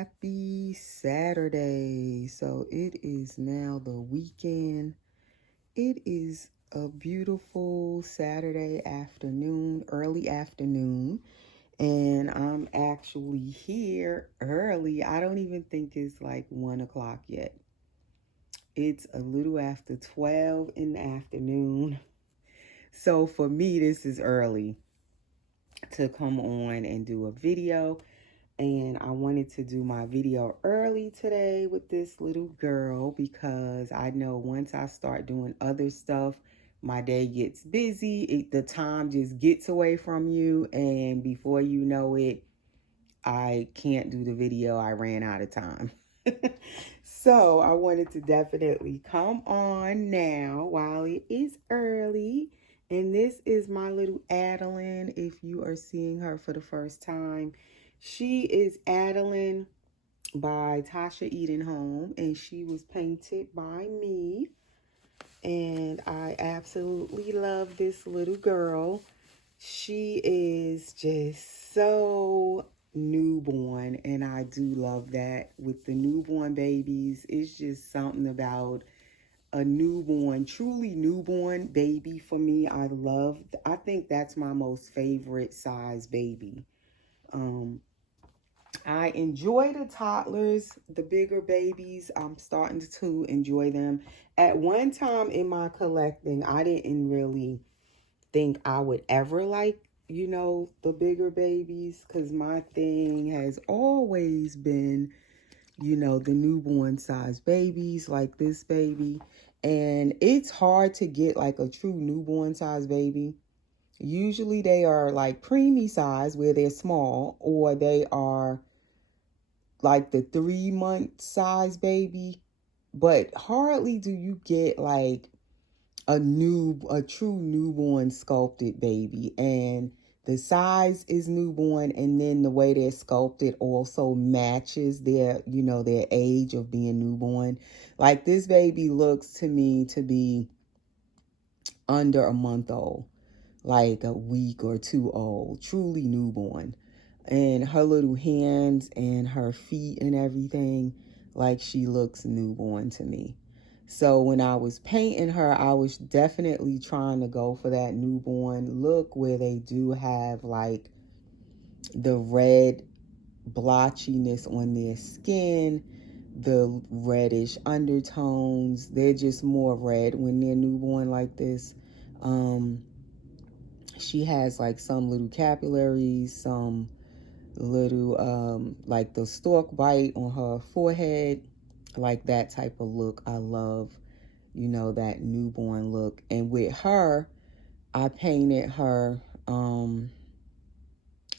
Happy Saturday. So it is now the weekend. It is a beautiful Saturday afternoon, early afternoon, and I'm actually here early. I don't even think it's like 1 o'clock yet. It's a little after 12 in the afternoon. So for me, this is early to come on and do a video. And I wanted to do my video early today with this little girl because I know once I start doing other stuff, my day gets busy. The time just gets away from you. And before you know it, I can't do the video. I ran out of time. So I wanted to definitely come on now while it is early. And this is my little Adalyn. If you are seeing her for the first time, she is Adalyn by Tasha Edenholm, and she was painted by me. And I absolutely love this little girl. She is just so newborn, and I do love that. With the newborn babies, it's just something about a newborn, truly newborn baby for me. I think that's my most favorite size baby. I enjoy the toddlers, the bigger babies. I'm starting to enjoy them. At one time in my collecting, I didn't really think I would ever like, the bigger babies, because my thing has always been, the newborn size babies like this baby. And it's hard to get like a true newborn size baby. Usually they are like preemie size where they're small, or they are like the 3 month size baby, but hardly do you get like a true newborn sculpted baby. And the size is newborn, and then the way they're sculpted also matches their age of being newborn. Like this baby looks to me to be under a month old, like a week or two old, truly newborn. And her little hands and her feet and everything, like she looks newborn to me. So when I was painting her, I was definitely trying to go for that newborn look where they do have like the red blotchiness on their skin, the reddish undertones. They're just more red when they're newborn like this. She has like some little capillaries, some little like the stork bite on her forehead, like that type of look. I love, that newborn look. And with her, I painted her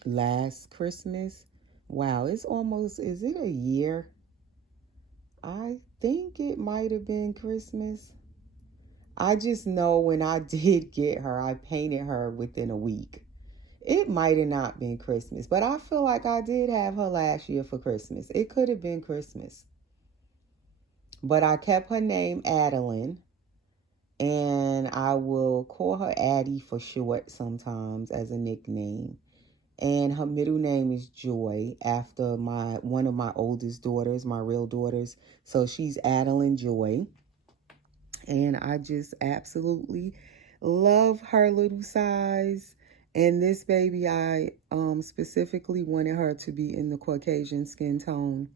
last Christmas. Wow, is it a year? I think it might have been Christmas. I just know when I did get her, I painted her within a week. It might have not been Christmas, but I feel like I did have her last year for Christmas. It could have been Christmas. But I kept her name Adalyn, and I will call her Addie for short sometimes as a nickname. And her middle name is Joy, after one of my oldest daughters, my real daughters. So she's Adalyn Joy. And I just absolutely love her little size. And this baby, I specifically wanted her to be in the Caucasian skin tone.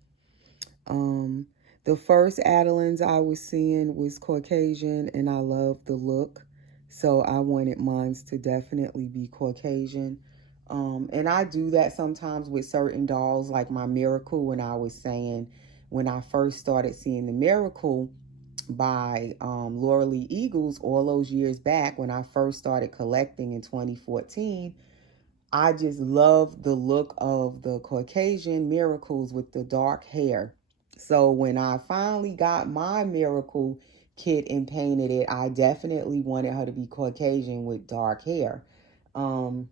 The first Adalyns I was seeing was Caucasian, and I loved the look. So I wanted mine to definitely be Caucasian. And I do that sometimes with certain dolls, like my Miracle. When I first started seeing the Miracle by Laura Lee Eagles all those years back when I first started collecting in 2014, I just loved the look of the Caucasian Miracles with the dark hair. So when I finally got my Miracle kit and painted it, I definitely wanted her to be Caucasian with dark hair. And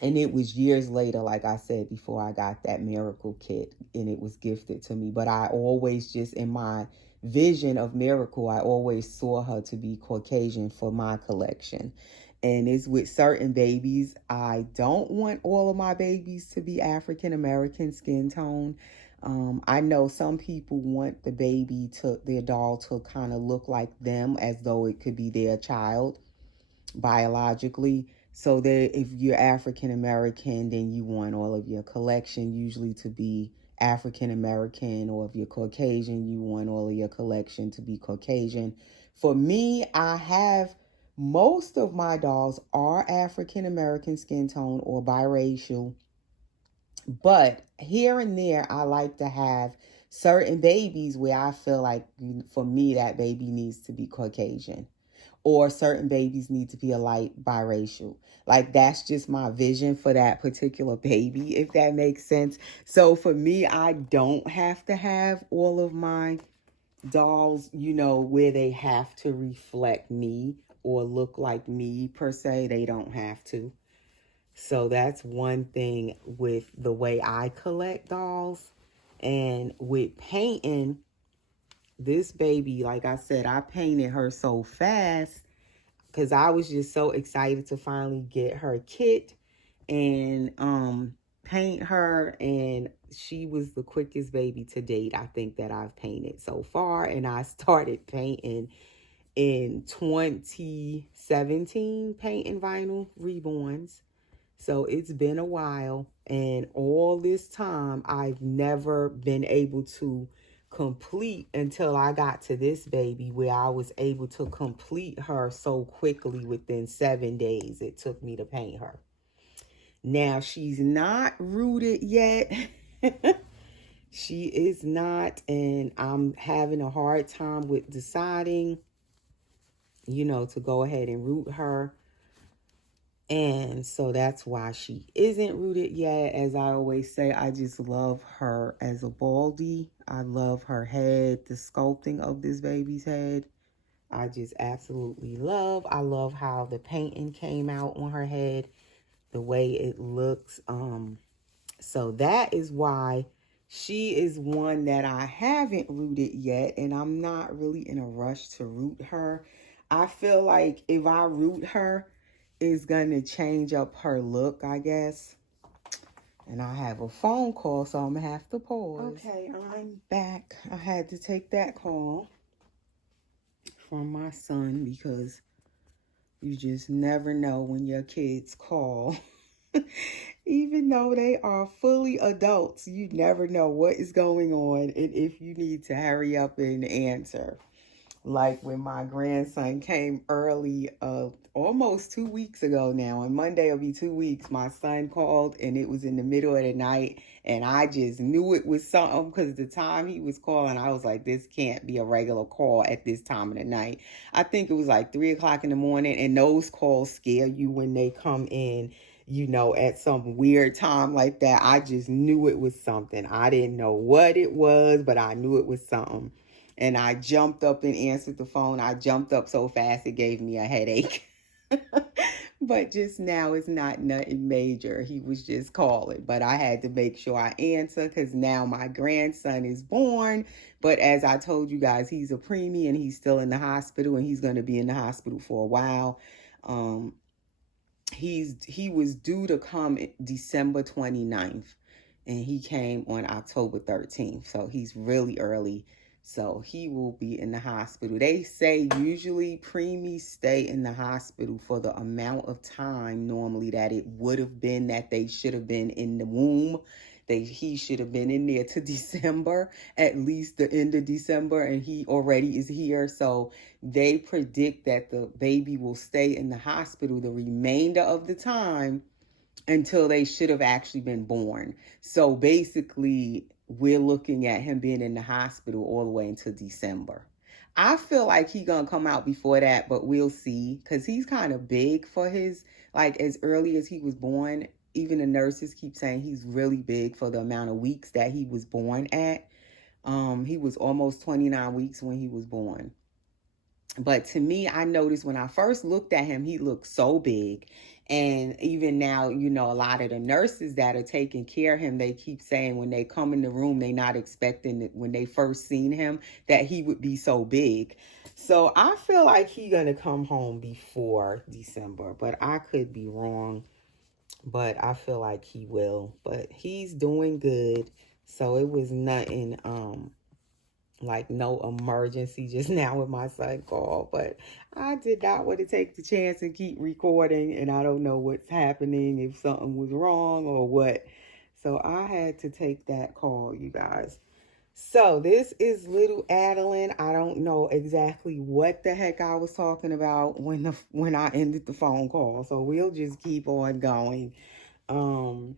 it was years later, like I said, before I got that Miracle kit and it was gifted to me. But I always just, in my vision of Miracle, I always saw her to be Caucasian for my collection. And it's with certain babies. I don't want all of my babies to be African American skin tone. I know some people want their doll to kind of look like them, as though it could be their child biologically. So that if you're African American, then you want all of your collection usually to be African American, or if you're Caucasian, you want all of your collection to be Caucasian. For me, I have most of my dolls are African American skin tone or biracial, but here and there, I like to have certain babies where I feel like, for me, that baby needs to be Caucasian, or certain babies need to be a light biracial. Like, that's just my vision for that particular baby, if that makes sense. So for me, I don't have to have all of my dolls, where they have to reflect me or look like me per se. They don't have to. So that's one thing with the way I collect dolls. And with painting, this baby, like I said, I painted her so fast because I was just so excited to finally get her kit and paint her. And she was the quickest baby to date, I think, that I've painted so far. And I started painting in 2017, painting vinyl reborns. So it's been a while, and all this time I've never been able to complete until I got to this baby, where I was able to complete her so quickly within 7 days it took me to paint her. Now, she's not rooted yet. She is not, and I'm having a hard time with deciding, to go ahead and root her. And so that's why she isn't rooted yet. As I always say, I just love her as a baldy. I love her head, the sculpting of this baby's head. I just absolutely love. I love how the painting came out on her head, the way it looks. So that is why she is one that I haven't rooted yet, and I'm not really in a rush to root her. I feel like if I root her, it's gonna change up her look, I guess. And I have a phone call, so I'm gonna have to pause. Okay, I'm back. I had to take that call from my son because you just never know when your kids call. Even though they are fully adults, you never know what is going on and if you need to hurry up and answer. Like when my grandson came early, almost 2 weeks ago now. On Monday it'll be 2 weeks. My son called and it was in the middle of the night, and I just knew it was something because the time he was calling, I was like, this can't be a regular call at this time of the night. I think it was like 3 o'clock in the morning, and those calls scare you when they come in, at some weird time like that. I just knew it was something. I didn't know what it was, but I knew it was something. And I jumped up and answered the phone. I jumped up so fast it gave me a headache. But just now it's not nothing major. He was just calling. But I had to make sure I answer because now my grandson is born. But as I told you guys, he's a preemie and he's still in the hospital, and he's going to be in the hospital for a while. He was due to come December 29th, and he came on October 13th. So he's really early. So he will be in the hospital. They say usually preemies stay in the hospital for the amount of time normally that it would have been that they should have been in the womb. He should have been in there to December, at least the end of December, and he already is here. So they predict that the baby will stay in the hospital the remainder of the time until they should have actually been born. So basically, we're looking at him being in the hospital all the way until December. I feel like he's going to come out before that, but we'll see, because he's kind of big for his, like, as early as he was born. Even the nurses keep saying he's really big for the amount of weeks that he was born at. He was almost 29 weeks when he was born. But to me, I noticed when I first looked at him, he looked so big. And even now, a lot of the nurses that are taking care of him, they keep saying when they come in the room, they're not expecting that when they first seen him that he would be so big. So I feel like he's going to come home before December, but I could be wrong. But I feel like he will. But he's doing good. So it was nothing, like no emergency just now with my son called. But I did not want to take the chance and keep recording, and I don't know what's happening, if something was wrong or what. So I had to take that call, you guys. So this is little Adalyn. I don't know exactly what the heck I was talking about when I ended the phone call. So we'll just keep on going. Um,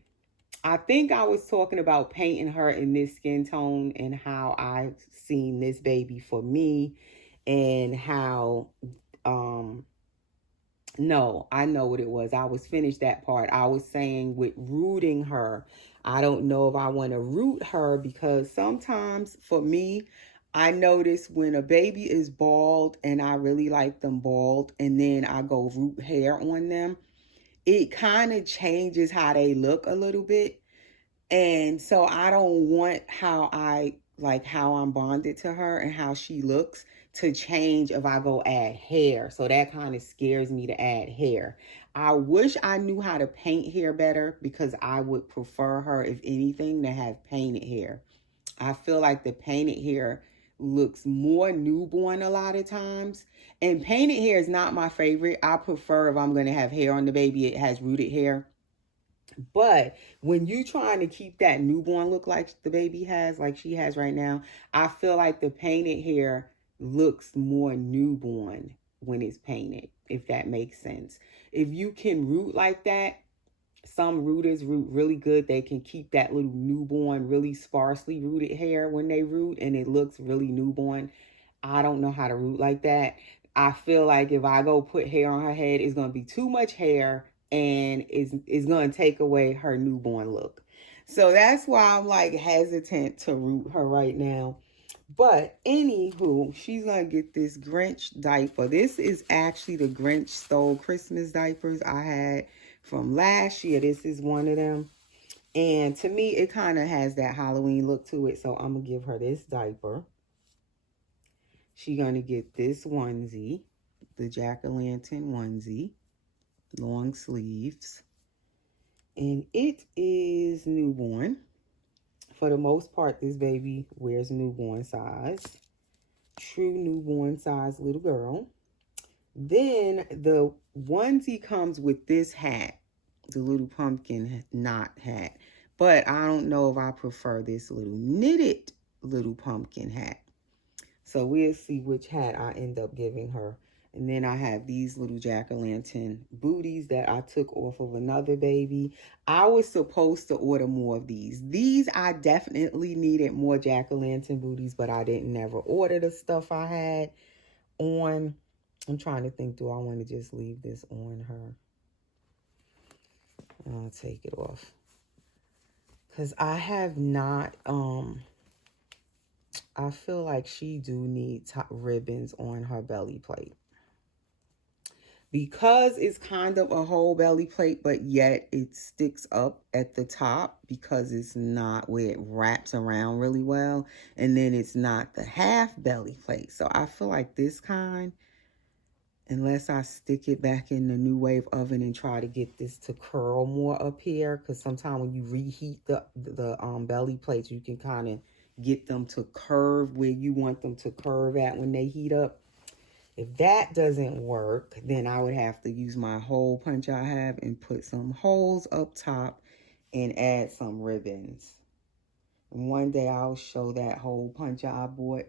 I think I was talking about painting her in this skin tone and how I've seen this baby for me, and how um no, I know what it was. I was finished that part. I was saying with rooting her. I don't know if I want to root her, because sometimes for me, I notice when a baby is bald and I really like them bald, and then I go root hair on them, it kind of changes how they look a little bit. And so I don't want how I'm bonded to her and how she looks to change if I go add hair. So that kind of scares me to add hair. I wish I knew how to paint hair better, because I would prefer her, if anything, to have painted hair. I feel like the painted hair looks more newborn a lot of times. And painted hair is not my favorite. I prefer, if I'm going to have hair on the baby, it has rooted hair. But when you trying to keep that newborn look like the baby has, like she has right now, I feel like the painted hair looks more newborn when it's painted, if that makes sense. If you can root like that, some rooters root really good. They can keep that little newborn, really sparsely rooted hair when they root, and it looks really newborn. I don't know how to root like that. I feel like if I go put hair on her head, it's going to be too much hair, and is going to take away her newborn look. So that's why I'm like hesitant to root her right now. But anywho, she's going to get this Grinch diaper. This is actually the Grinch stole Christmas diapers I had from last year. This is one of them. And to me, it kind of has that Halloween look to it. So I'm going to give her this diaper. She's going to get this onesie, the jack-o'-lantern onesie, long sleeves. And it is newborn. For the most part, this baby wears newborn size. True newborn size little girl. Then the onesie comes with this hat, the little pumpkin knot hat. But I don't know if I prefer this little knitted little pumpkin hat. So we'll see which hat I end up giving her. And then I have these little jack-o'-lantern booties that I took off of another baby. I was supposed to order more of these. These, I definitely needed more jack-o'-lantern booties, but I didn't never order the stuff I had on. I'm trying to think, do I want to just leave this on her? I'll take it off. Because I have not, I feel like she do need ribbons on her belly plate. Because it's kind of a whole belly plate, but yet it sticks up at the top, because it's not where it wraps around really well. And then it's not the half belly plate. So I feel like this kind, unless I stick it back in the New Wave oven and try to get this to curl more up here, because sometimes when you reheat the belly plates, you can kind of get them to curve where you want them to curve at when they heat up. If that doesn't work, then I would have to use my hole punch I have and put some holes up top and add some ribbons. And one day I'll show that hole punch I bought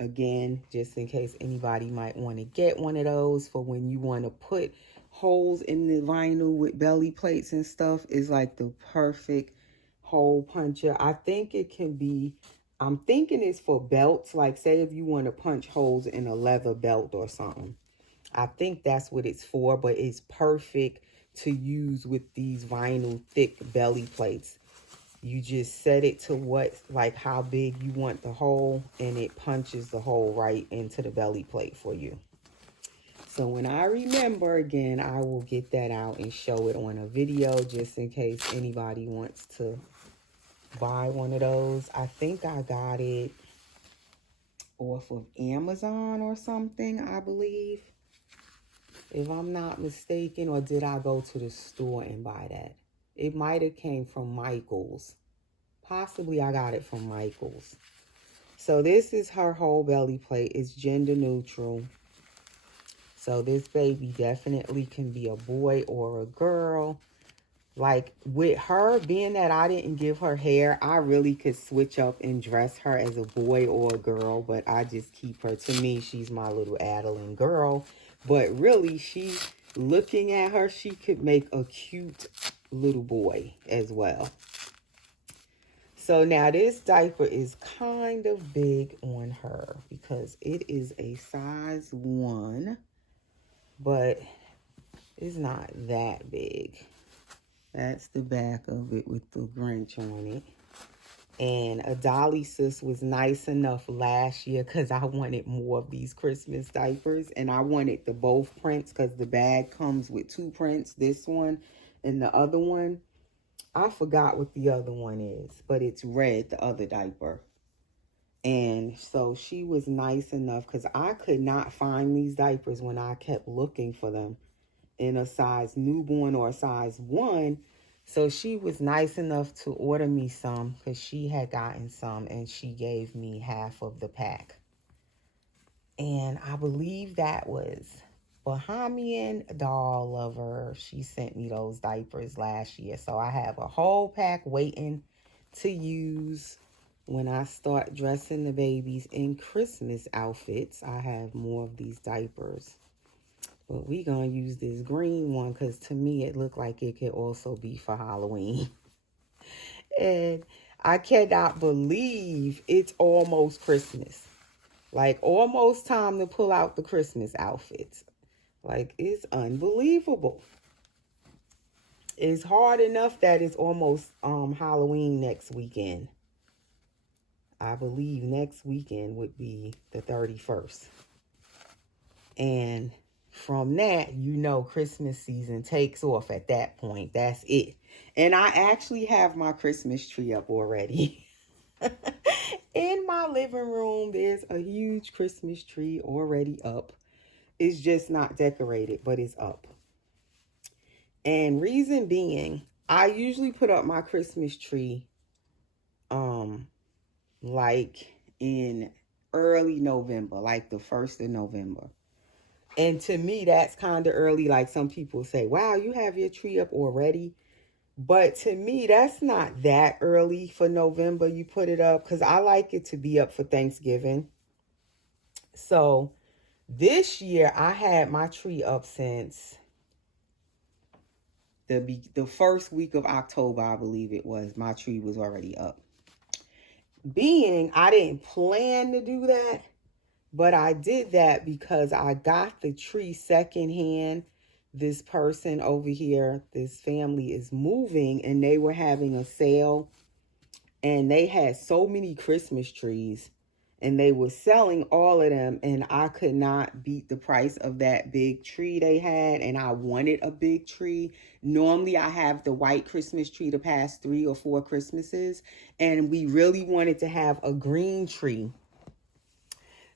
again, just in case anybody might want to get one of those for when you want to put holes in the vinyl with belly plates and stuff. Is like the perfect hole puncher. I think it can be, I'm thinking it's for belts. Like say if you want to punch holes in a leather belt or something. I think that's what it's for, but it's perfect to use with these vinyl thick belly plates. You just set it to what, like how big you want the hole, and it punches the hole right into the belly plate for you. So when I remember again, I will get that out and show it on a video, just in case anybody wants to buy one of those. I think I got it off of Amazon or something, I believe, if I'm not mistaken. Or did I go to the store and buy that? It might have came from Michael's. Possibly I got it from Michael's. So this is her whole belly plate. It's gender neutral. So this baby definitely can be a boy or a girl. Like with her, being that I didn't give her hair, I really could switch up and dress her as a boy or a girl, but I just keep her. To me, she's my little Adalyn girl. But really, looking at her, she could make a cute little boy as well. So now this diaper is kind of big on her because it is a size 1, but it's not that big. That's the back of it with the Grinch on it. And Adalyn sis was nice enough last year because I wanted more of these Christmas diapers. And I wanted the both prints because the bag comes with 2 prints. This one and the other one. I forgot what the other one is, but it's red, the other diaper. And so she was nice enough because I could not find these diapers when I kept looking for them in a size newborn or a size 1. So she was nice enough to order me some because she had gotten some and she gave me half of the pack. And I believe that was Bahamian Doll Lover. She sent me those diapers last year. So I have a whole pack waiting to use when I start dressing the babies in Christmas outfits. I have more of these diapers. But we gonna use this green one because to me it looked like it could also be for Halloween. And I cannot believe it's almost Christmas. Like almost time to pull out the Christmas outfits. Like it's unbelievable. It's hard enough that it's almost Halloween next weekend. I believe next weekend would be the 31st. And from that, you know, Christmas season takes off at that point. That's it. And I actually have my Christmas tree up already. In my living room, there's a huge Christmas tree already up. It's just not decorated, but it's up. And reason being, I usually put up my Christmas tree like in early November, like the 1st of November. And to me, that's kind of early. Like some people say, wow, you have your tree up already. But to me, that's not that early for November. You put it up because I like it to be up for Thanksgiving. So this year, I had my tree up since the first week of October, I believe it was. My tree was already up. Being I didn't plan to do that, but I did that because I got the tree secondhand. This person over here, this family is moving and they were having a sale and they had so many Christmas trees and they were selling all of them and I could not beat the price of that big tree they had and I wanted a big tree. Normally I have the white Christmas tree the past 3 or 4 Christmases and we really wanted to have a green tree.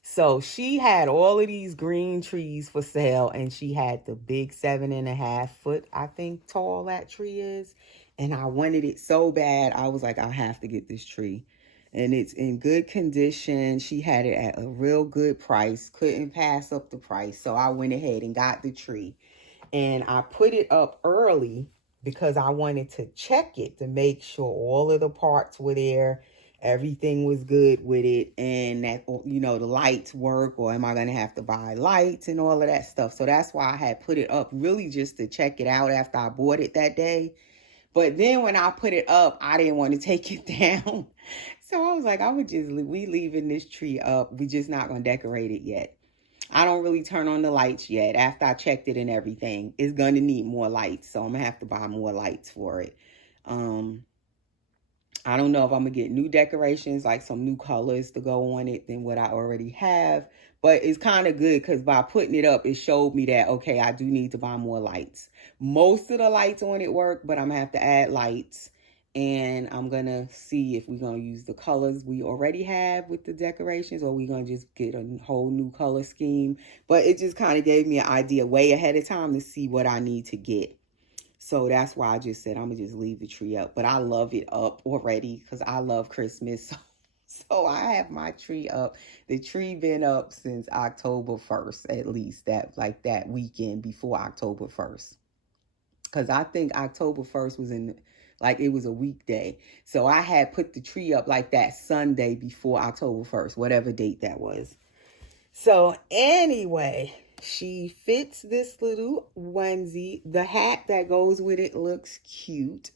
So she had all of these green trees for sale and she had the big 7.5 foot, I think, tall that tree is. And I wanted it so bad. I was like, I have to get this tree. And it's in good condition. She had it at a real good price. Couldn't pass up the price. So I went ahead and got the tree. And I put it up early because I wanted to check it to make sure all of the parts were there. Everything was good with it and that, you know, the lights work or am I going to have to buy lights and all of that stuff. So that's why I had put it up really just to check it out after I bought it that day. But then when I put it up, I didn't want to take it down. So I was like, we leaving this tree up. We just not going to decorate it yet. I don't really turn on the lights yet. After I checked it and everything, it's going to need more lights. So I'm going to have to buy more lights for it. I don't know if I'm going to get new decorations, like some new colors to go on it than what I already have. But it's kind of good because by putting it up, it showed me that, okay, I do need to buy more lights. Most of the lights on it work, but I'm going to have to add lights. And I'm going to see if we're going to use the colors we already have with the decorations or we're going to just get a whole new color scheme. But it just kind of gave me an idea way ahead of time to see what I need to get. So that's why I just said I'm going to just leave the tree up. But I love it up already because I love Christmas. So I have my tree up. The tree been up since October 1st, at least that weekend before October 1st. Because I think October 1st was it was a weekday. So I had put the tree up like that Sunday before October 1st, whatever date that was. So anyway, she fits this little onesie. The hat that goes with it looks cute.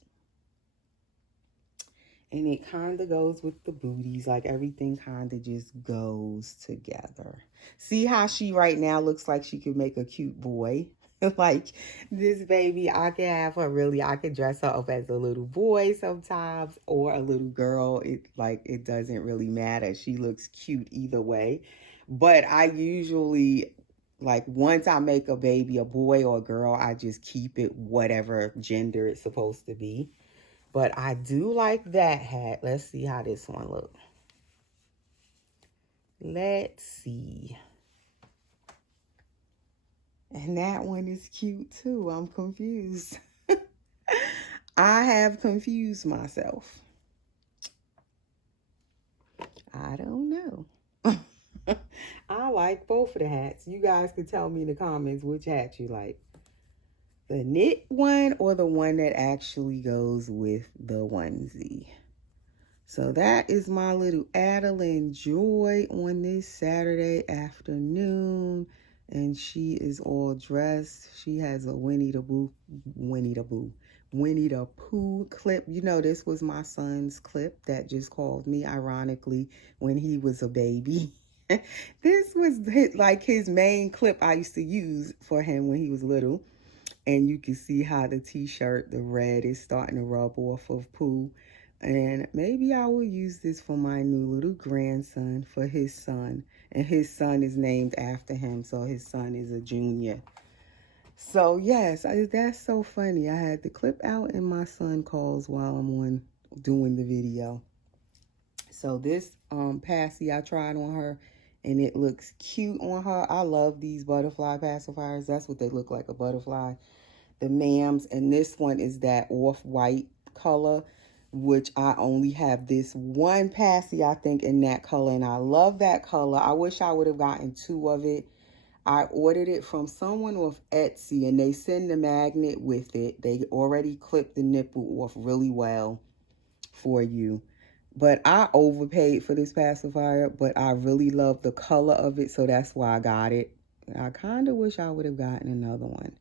And it kind of goes with the booties. Like everything kind of just goes together. See how she right now looks like she could make a cute boy? Like this baby, I could dress her up as a little boy sometimes or a little girl. It doesn't really matter. She looks cute either way. But I usually, like, once I make a baby a boy or a girl, I just keep it whatever gender it's supposed to be. But I do like that hat. Let's see how this one looks. Let's see. And that one is cute too. I'm confused. I have confused myself. I don't know. I like both of the hats. You guys can tell me in the comments which hat you like. The knit one or the one that actually goes with the onesie. So that is my little Adalyn Joy on this Saturday afternoon. And she is all dressed. She has a Winnie the Pooh clip. You know, this was my son's clip that just called me, ironically, when he was a baby. This was like his main clip I used to use for him when he was little. And you can see how the t-shirt, the red, is starting to rub off of Pooh. And maybe I will use this for my new little grandson, for his son. And his son is named after him, so his son is a junior. So, yes, that's so funny. I had the clip out and my son calls while I'm doing the video. So this passy I tried on her, and it looks cute on her. I love these butterfly pacifiers. That's what they look like, a butterfly. The mams, and this one is that off-white color, which I only have this one passy, I think, in that color, and I love that color. I wish I would have gotten two of it. I ordered it from someone off Etsy, and they send the magnet with it. They already clipped the nipple off really well for you. But I overpaid for this pacifier, but I really love the color of it, so that's why I got it. I kind of wish I would have gotten another one.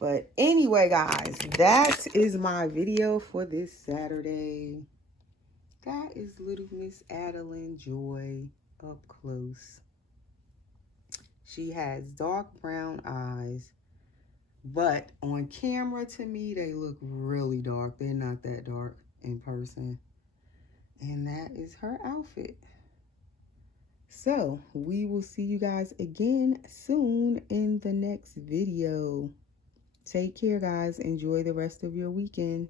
But anyway, guys, that is my video for this Saturday. That is little Miss Adalyn Joy up close. She has dark brown eyes, but on camera, to me, they look really dark. They're not that dark in person. And that is her outfit. So, we will see you guys again soon in the next video. Take care, guys. Enjoy the rest of your weekend.